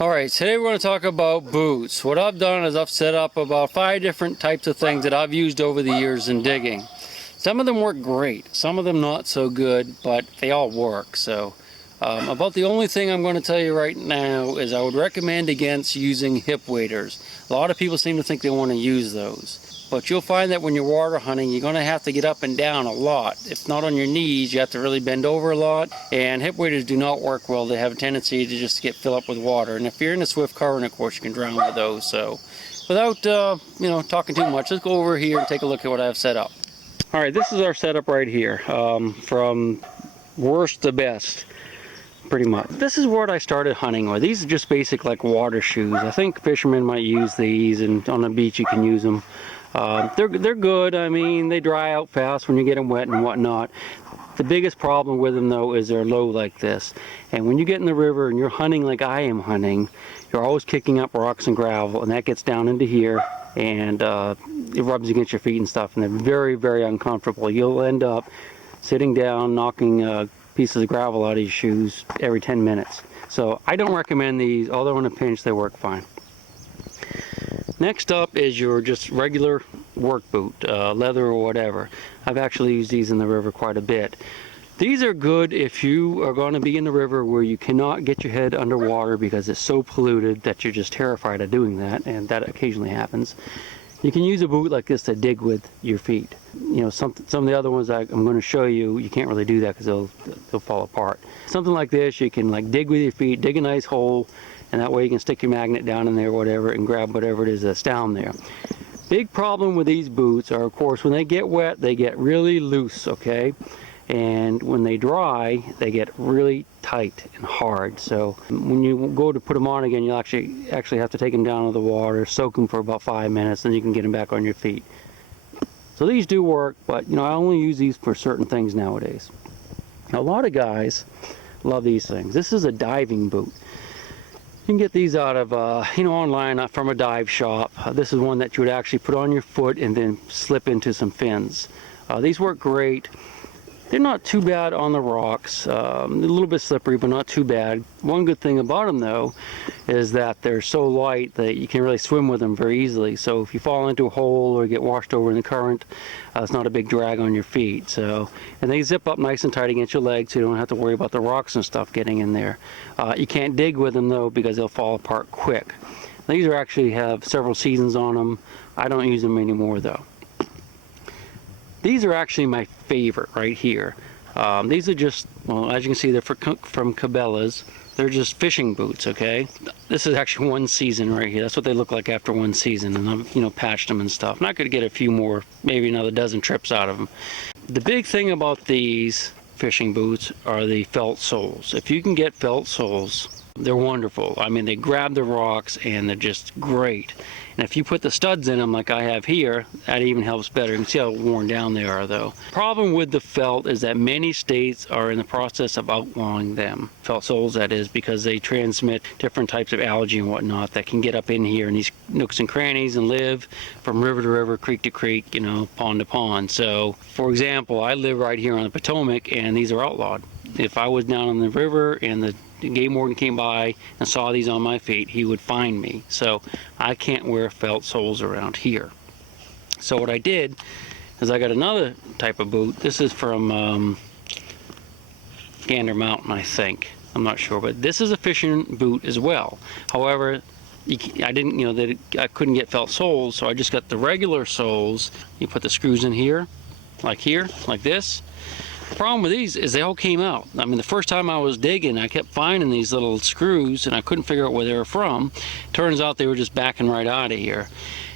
Alright, today we're going to talk about boots. What I've done is I've set up about 5 different types of things that I've used over the years in digging. Some of them work great, some of them not so good, but they all work. So about the only thing I'm going to tell you right now is I would recommend against using hip waders. A lot of people seem to think they want to use those. But you'll find that when you're water hunting, you're going to have to get up and down a lot. If not on your knees, you have to really bend over a lot. And hip waders do not work well. They have a tendency to just get filled up with water. And if you're in a swift current, of course, you can drown with those. So without talking too much, let's go over here and take a look at what I have set up. All right, this is our setup right here, from worst to best. Pretty much. This is what I started hunting with. These are just basic like water shoes. I think fishermen might use these, and on the beach you can use them. They're good. I mean, they dry out fast when you get them wet and whatnot. The biggest problem with them though is they're low like this. And when you get in the river and you're hunting like I am hunting, you're always kicking up rocks and gravel, and that gets down into here, and it rubs against your feet and stuff, and they're very, very uncomfortable. You'll end up sitting down, knocking pieces of gravel out of your shoes every 10 minutes. So I don't recommend these, although in a pinch they work fine. Next up is your just regular work boot, leather or whatever. I've actually used these in the river quite a bit. These are good if you are going to be in the river where you cannot get your head underwater because it's so polluted that you're just terrified of doing that, and that occasionally happens. You can use a boot like this to dig with your feet. You know, some of the other ones I'm going to show you, you can't really do that because they'll fall apart. Something like this, you can like dig with your feet, dig a nice hole, and that way you can stick your magnet down in there or whatever and grab whatever it is that's down there. Big problem with these boots are, of course, when they get wet, they get really loose, okay? And when they dry, they get really tight and hard. So when you go to put them on again, you'll actually have to take them down to the water, soak them for about 5 minutes, then you can get them back on your feet. So these do work, but you know, I only use these for certain things nowadays. Now, a lot of guys love these things. This is a diving boot. You can get these out of, online from a dive shop. This is one that you would actually put on your foot and then slip into some fins. These work great. They're not too bad on the rocks, a little bit slippery, but not too bad. One good thing about them though is that they're so light that you can really swim with them very easily. So if you fall into a hole or get washed over in the current, it's not a big drag on your feet. So, and they zip up nice and tight against your legs, so you don't have to worry about the rocks and stuff getting in there. You can't dig with them though because they'll fall apart quick. These are actually have several seasons on them. I don't use them anymore though. These are actually my favorite right here. These are just, well, as you can see, they're from Cabela's. They're just fishing boots, okay? This is actually one season right here. That's what they look like after one season, and I've, patched them and stuff. I'm not going to get a few more, maybe another dozen trips out of them. The big thing about these fishing boots are the felt soles. If you can get felt soles, they're wonderful. I mean, they grab the rocks and they're just great. And if you put the studs in them like I have here, that even helps better. You can see how worn down they are though. Problem with the felt is that many states are in the process of outlawing them. Felt soles, that is, because they transmit different types of algae and whatnot that can get up in here in these nooks and crannies and live from river to river, creek to creek, pond to pond. So, for example, I live right here on the Potomac and these are outlawed. If I was down on the river and the game warden came by and saw these on my feet, he would fine me. So I can't wear felt soles around here. So what I did is I got another type of boot. This is from Gander Mountain, I think. I'm not sure, but this is a fishing boot as well. However, I didn't, I couldn't get felt soles, so I just got the regular soles. You put the screws in here, like this. The problem with these is they all came out. I mean, the first time I was digging, I kept finding these little screws and I couldn't figure out where they were from. Turns out they were just backing right out of here.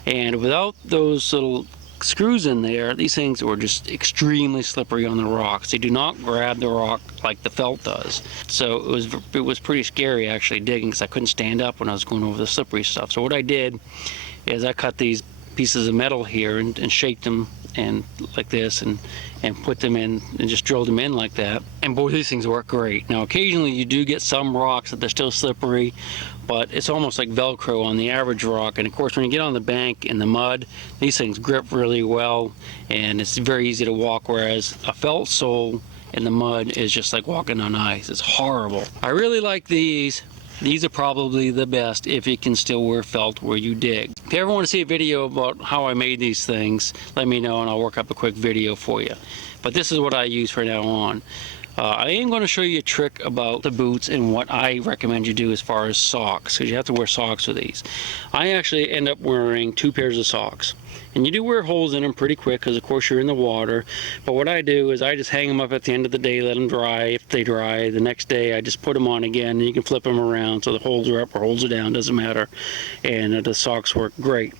And without those little screws in there, these things were just extremely slippery on the rocks. They do not grab the rock like the felt does. So it was pretty scary actually digging because I couldn't stand up when I was going over the slippery stuff. So what I did is I cut these pieces of metal here and shaped them and like this and put them in and just drilled them in like that, and boy, these things work great. Now occasionally you do get some rocks that they're still slippery, but it's almost like Velcro on the average rock. And of course when you get on the bank in the mud, these things grip really well and it's very easy to walk, whereas a felt sole in the mud is just like walking on ice. It's horrible. I really like these These are probably the best if you can still wear felt where you dig. If you ever want to see a video about how I made these things, let me know and I'll work up a quick video for you. But this is what I use from now on. I am going to show you a trick about the boots and what I recommend you do as far as socks, because you have to wear socks with these. I actually end up wearing 2 pairs of socks. And you do wear holes in them pretty quick because of course you're in the water. But what I do is I just hang them up at the end of the day, let them dry. If they dry, the next day I just put them on again, and you can flip them around so the holes are up or holes are down, doesn't matter. And the socks work great.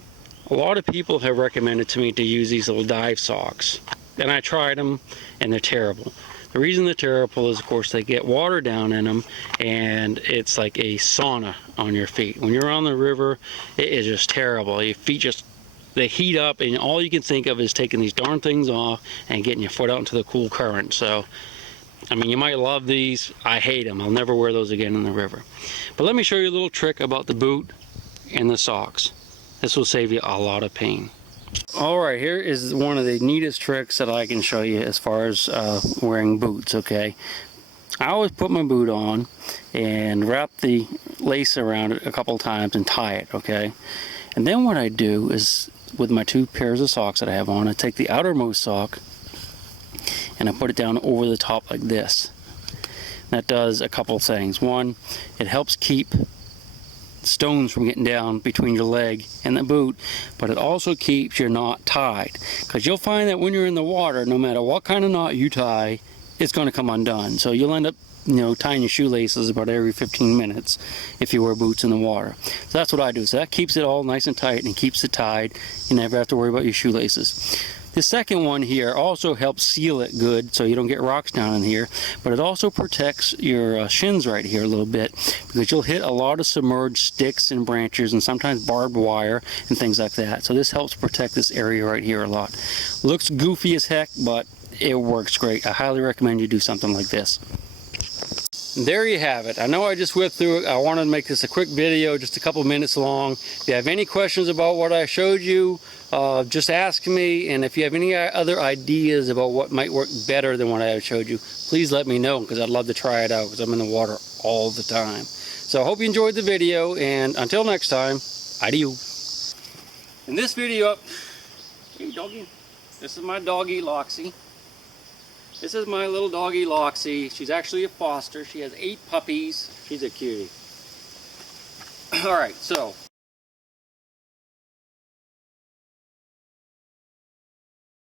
A lot of people have recommended to me to use these little dive socks. And I tried them and they're terrible. The reason they're terrible is, of course, they get water down in them, and it's like a sauna on your feet. When you're on the river, it is just terrible. Your feet just, they heat up, and all you can think of is taking these darn things off and getting your foot out into the cool current. So, I mean, you might love these. I hate them. I'll never wear those again in the river. But let me show you a little trick about the boot and the socks. This will save you a lot of pain. Alright, here is one of the neatest tricks that I can show you as far as wearing boots, okay? I always put my boot on and wrap the lace around it a couple times and tie it, okay? And then what I do is, with my 2 pairs of socks that I have on, I take the outermost sock and I put it down over the top like this. That does a couple things. One, it helps keep stones from getting down between your leg and the boot, but it also keeps your knot tied, because you'll find that when you're in the water, no matter what kind of knot you tie, it's going to come undone. So you'll end up, you know, tying your shoelaces about every 15 minutes if you wear boots in the water. So that's what I do. So that keeps it all nice and tight and keeps it tied. You never have to worry about your shoelaces. The second one here also helps seal it good so you don't get rocks down in here, but it also protects your shins right here a little bit, because you'll hit a lot of submerged sticks and branches and sometimes barbed wire and things like that. So this helps protect this area right here a lot. Looks goofy as heck, but it works great. I highly recommend you do something like this. There you have it. I know I just whipped through it. I wanted to make this a quick video, just a couple minutes long. If you have any questions about what I showed you, just ask me. And if you have any other ideas about what might work better than what I showed you, please let me know, because I'd love to try it out, because I'm in the water all the time. So I hope you enjoyed the video, and until next time, adios. In this video, hey doggy, this is my doggy Loxy. This is my little doggy Loxy. She's actually a foster. She has 8 puppies. She's a cutie. Alright, so